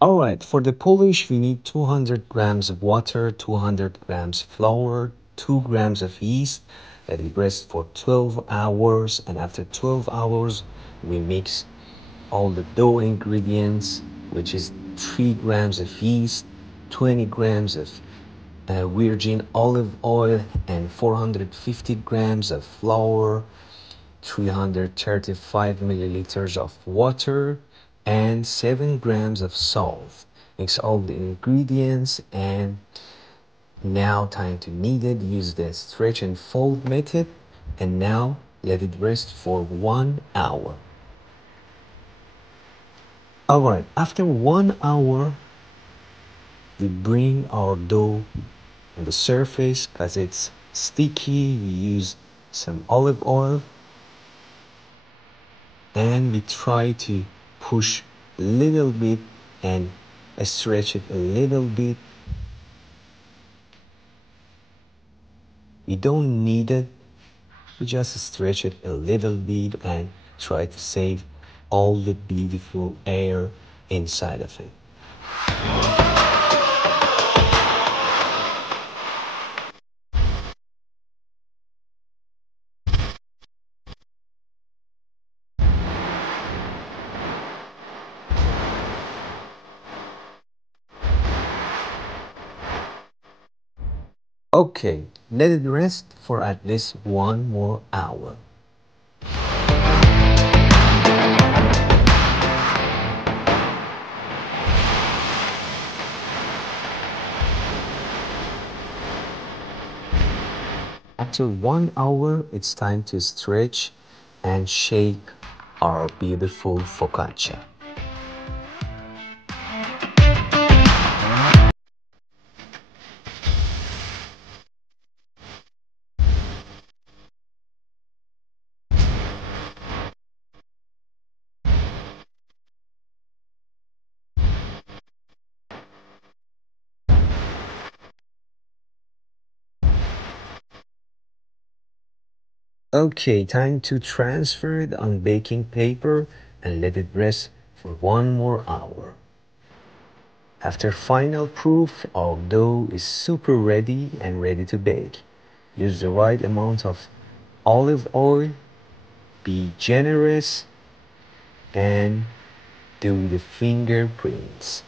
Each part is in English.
Alright, for the polish we need 200 grams of water, 200 grams flour, 2 grams of yeast. Let it rest for 12 hours, and after 12 hours we mix all the dough ingredients, which is 3 grams of yeast, 20 grams of virgin olive oil, and 450 grams of flour, 335 milliliters of water, and 7 grams of salt. Mix all the ingredients, and now time to knead it. Use the stretch and fold method, and now let it rest for 1 hour. Alright, after 1 hour we bring our dough on the surface because it's sticky. We use some olive oil, and we try to push a little bit and stretch it a little bit. We don't need it, we just stretch it a little bit and try to save all the beautiful air inside of it. Okay, let it rest for at least 1 more hour. After 1 hour, it's time to stretch and shake our beautiful focaccia. Okay, time to transfer it on baking paper and let it rest for 1 more hour. After final proof, our dough is super ready and ready to bake. Use the right amount of olive oil, be generous, and do the fingerprints.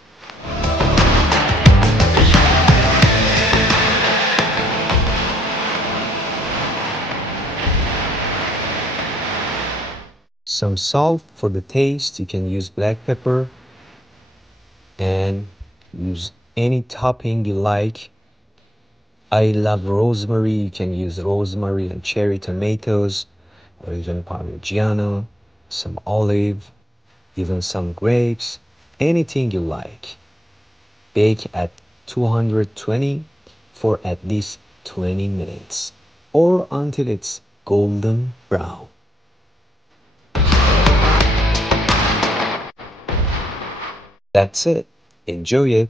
Some salt for the taste. You can use black pepper and use any topping you like. I love rosemary. You can use rosemary and cherry tomatoes, or even Parmigiano, some olive, even some grapes, anything you like. Bake at 220 for at least 20 minutes or until it's golden brown. That's it. Enjoy it.